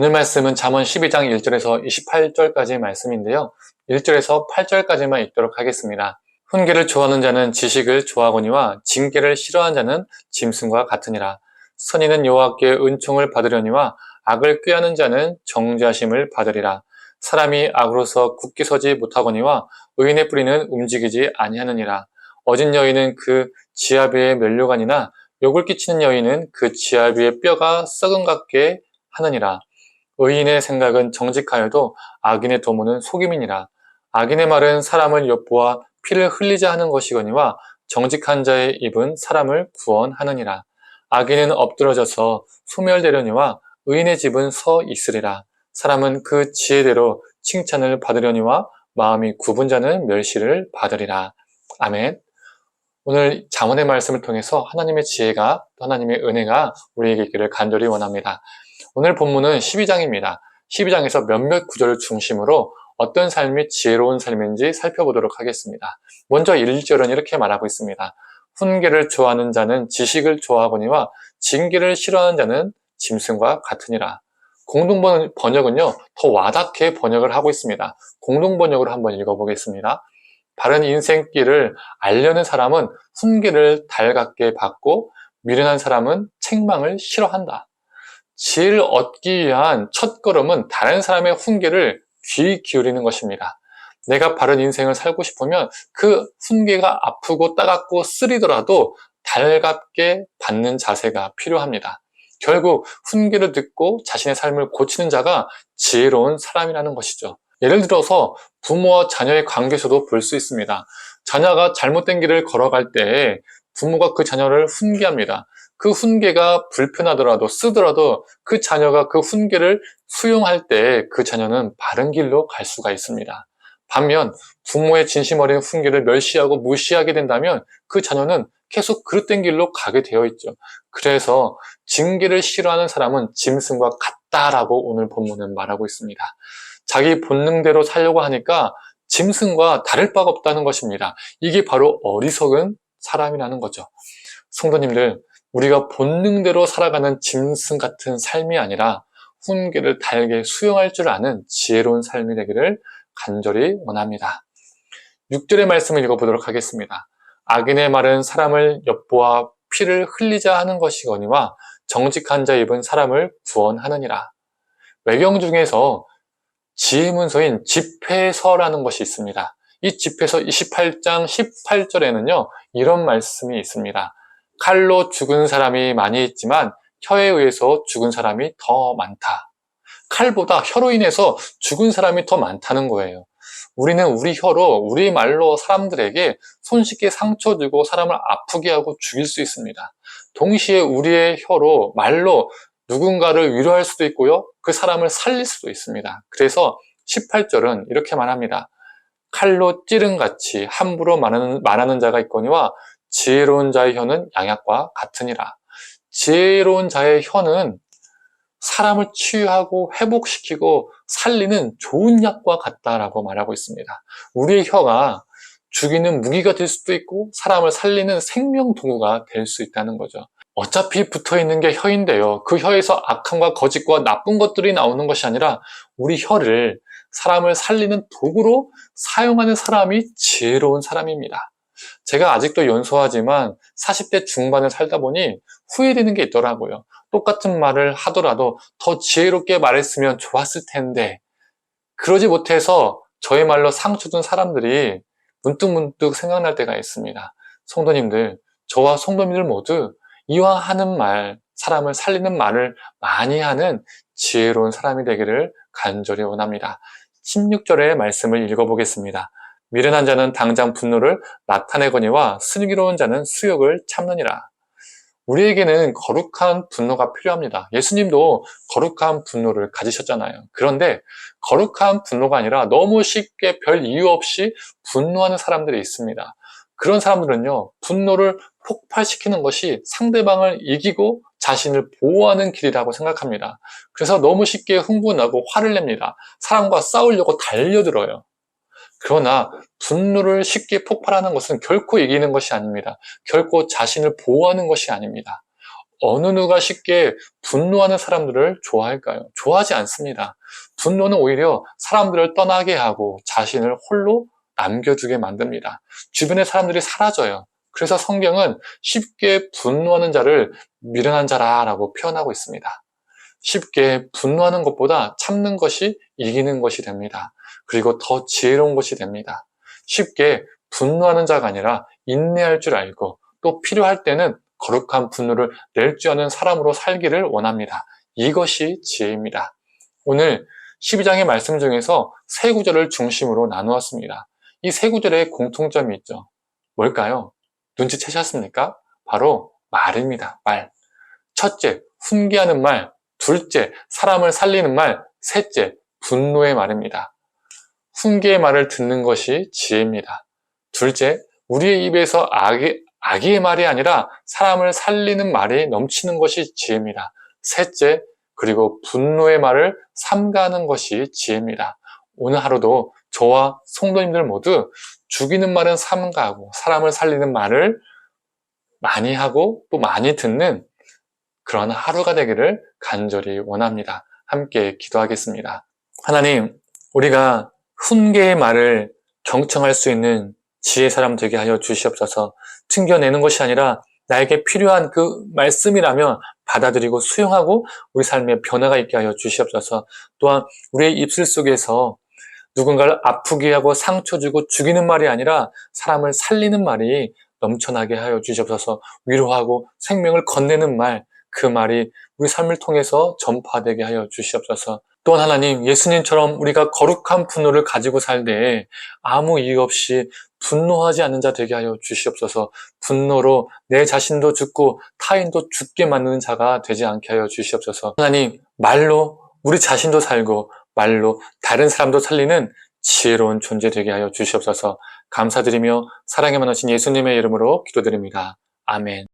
오늘 말씀은 잠언 12장 1절에서 28절까지의 말씀인데요. 1절에서 8절까지만 읽도록 하겠습니다. 훈계를 좋아하는 자는 지식을 좋아하거니와 징계를 싫어하는 자는 짐승과 같으니라. 선인은 여호와께 은총을 받으려니와 악을 꾀하는 자는 정죄하심을 받으리라. 사람이 악으로서 굳게 서지 못하거니와 의인의 뿌리는 움직이지 아니하느니라. 어진 여인은 그 지아비의 면류관이나 욕을 끼치는 여인은 그 지아비의 뼈가 썩은 같게 하느니라. 의인의 생각은 정직하여도 악인의 도모는 속임이니라. 악인의 말은 사람을 엿보아 피를 흘리자 하는 것이거니와 정직한 자의 입은 사람을 구원하느니라. 악인은 엎드러져서 소멸되려니와 의인의 집은 서 있으리라. 사람은 그 지혜대로 칭찬을 받으려니와 마음이 굽은 자는 멸시를 받으리라. 아멘. 오늘 잠언의 말씀을 통해서 하나님의 지혜가, 하나님의 은혜가 우리에게 있기를 간절히 원합니다. 오늘 본문은 12장입니다. 12장에서 몇몇 구절을 중심으로 어떤 삶이 지혜로운 삶인지 살펴보도록 하겠습니다. 먼저 1절은 이렇게 말하고 있습니다. 훈계를 좋아하는 자는 지식을 좋아하거니와 징계를 싫어하는 자는 짐승과 같으니라. 공동 번역은요, 더 와닿게 번역을 하고 있습니다. 공동 번역으로 한번 읽어보겠습니다. 바른 인생길을 알려는 사람은 훈계를 달갑게 받고 미련한 사람은 책망을 싫어한다. 지혜를 얻기 위한 첫걸음은 다른 사람의 훈계를 귀 기울이는 것입니다. 내가 바른 인생을 살고 싶으면 그 훈계가 아프고 따갑고 쓰리더라도 달갑게 받는 자세가 필요합니다. 결국 훈계를 듣고 자신의 삶을 고치는 자가 지혜로운 사람이라는 것이죠. 예를 들어서 부모와 자녀의 관계에서도 볼 수 있습니다. 자녀가 잘못된 길을 걸어갈 때 부모가 그 자녀를 훈계합니다. 그 훈계가 불편하더라도 쓰더라도 그 자녀가 그 훈계를 수용할 때 그 자녀는 바른 길로 갈 수가 있습니다. 반면 부모의 진심 어린 훈계를 멸시하고 무시하게 된다면 그 자녀는 계속 그릇된 길로 가게 되어 있죠. 그래서 징계를 싫어하는 사람은 짐승과 같다라고 오늘 본문은 말하고 있습니다. 자기 본능대로 살려고 하니까 짐승과 다를 바가 없다는 것입니다. 이게 바로 어리석은 사람이라는 거죠. 성도님들, 우리가 본능대로 살아가는 짐승 같은 삶이 아니라 훈계를 달게 수용할 줄 아는 지혜로운 삶이 되기를 간절히 원합니다. 6절의 말씀을 읽어보도록 하겠습니다. 악인의 말은 사람을 엿보아 피를 흘리자 하는 것이거니와 정직한 자의 입은 사람을 구원하느니라. 외경 중에서 지혜문서인 집회서라는 것이 있습니다. 이 집회서 28장 18절에는요, 이런 말씀이 있습니다. 칼로 죽은 사람이 많이 있지만 혀에 의해서 죽은 사람이 더 많다. 칼보다 혀로 인해서 죽은 사람이 더 많다는 거예요. 우리는 우리 혀로, 우리 말로 사람들에게 손쉽게 상처 주고 사람을 아프게 하고 죽일 수 있습니다. 동시에 우리의 혀로, 말로 누군가를 위로할 수도 있고요. 그 사람을 살릴 수도 있습니다. 그래서 18절은 이렇게 말합니다. 칼로 찌른같이 함부로 말하는 자가 있거니와 지혜로운 자의 혀는 양약과 같으니라. 지혜로운 자의 혀는 사람을 치유하고 회복시키고 살리는 좋은 약과 같다라고 말하고 있습니다. 우리의 혀가 죽이는 무기가 될 수도 있고 사람을 살리는 생명 도구가 될 수 있다는 거죠. 어차피 붙어있는 게 혀인데요. 그 혀에서 악함과 거짓과 나쁜 것들이 나오는 것이 아니라 우리 혀를 사람을 살리는 도구로 사용하는 사람이 지혜로운 사람입니다. 제가 아직도 연소하지만 40대 중반을 살다 보니 후회되는 게 있더라고요. 똑같은 말을 하더라도 더 지혜롭게 말했으면 좋았을 텐데 그러지 못해서 저의 말로 상처 준 사람들이 문득문득 생각날 때가 있습니다. 성도님들, 저와 성도님들 모두 이왕 하는 말, 사람을 살리는 말을 많이 하는 지혜로운 사람이 되기를 간절히 원합니다. 16절의 말씀을 읽어보겠습니다. 미련한 자는 당장 분노를 나타내거니와 슬기로운 자는 수욕을 참느니라. 우리에게는 거룩한 분노가 필요합니다. 예수님도 거룩한 분노를 가지셨잖아요. 그런데 거룩한 분노가 아니라 너무 쉽게 별 이유 없이 분노하는 사람들이 있습니다. 그런 사람들은요, 분노를 폭발시키는 것이 상대방을 이기고 자신을 보호하는 길이라고 생각합니다. 그래서 너무 쉽게 흥분하고 화를 냅니다. 사람과 싸우려고 달려들어요. 그러나 분노를 쉽게 폭발하는 것은 결코 이기는 것이 아닙니다. 결코 자신을 보호하는 것이 아닙니다. 어느 누가 쉽게 분노하는 사람들을 좋아할까요? 좋아하지 않습니다. 분노는 오히려 사람들을 떠나게 하고 자신을 홀로 남겨두게 만듭니다. 주변의 사람들이 사라져요. 그래서 성경은 쉽게 분노하는 자를 미련한 자라라고 표현하고 있습니다. 쉽게 분노하는 것보다 참는 것이 이기는 것이 됩니다. 그리고 더 지혜로운 것이 됩니다. 쉽게 분노하는 자가 아니라 인내할 줄 알고 또 필요할 때는 거룩한 분노를 낼 줄 아는 사람으로 살기를 원합니다. 이것이 지혜입니다. 오늘 12장의 말씀 중에서 세 구절을 중심으로 나누었습니다. 이 세 구절에 공통점이 있죠. 뭘까요? 눈치채셨습니까? 바로 말입니다. 말. 첫째, 훈계하는 말. 둘째, 사람을 살리는 말. 셋째, 분노의 말입니다. 훈계의 말을 듣는 것이 지혜입니다. 둘째, 우리의 입에서 악의 말이 아니라 사람을 살리는 말이 넘치는 것이 지혜입니다. 셋째, 그리고 분노의 말을 삼가하는 것이 지혜입니다. 오늘 하루도 저와 성도님들 모두 죽이는 말은 삼가하고 사람을 살리는 말을 많이 하고 또 많이 듣는 그런 하루가 되기를 간절히 원합니다. 함께 기도하겠습니다. 하나님, 우리가 훈계의 말을 경청할 수 있는 지혜 사람 되게 하여 주시옵소서. 튕겨내는 것이 아니라 나에게 필요한 그 말씀이라면 받아들이고 수용하고 우리 삶에 변화가 있게 하여 주시옵소서. 또한 우리의 입술 속에서 누군가를 아프게 하고 상처 주고 죽이는 말이 아니라 사람을 살리는 말이 넘쳐나게 하여 주시옵소서. 위로하고 생명을 건네는 말, 그 말이 우리 삶을 통해서 전파되게 하여 주시옵소서. 또한 하나님, 예수님처럼 우리가 거룩한 분노를 가지고 살 때에 아무 이유 없이 분노하지 않는 자 되게 하여 주시옵소서. 분노로 내 자신도 죽고 타인도 죽게 만드는 자가 되지 않게 하여 주시옵소서. 하나님, 말로 우리 자신도 살고 말로 다른 사람도 살리는 지혜로운 존재 되게 하여 주시옵소서. 감사드리며 사랑에 많으신 예수님의 이름으로 기도드립니다. 아멘.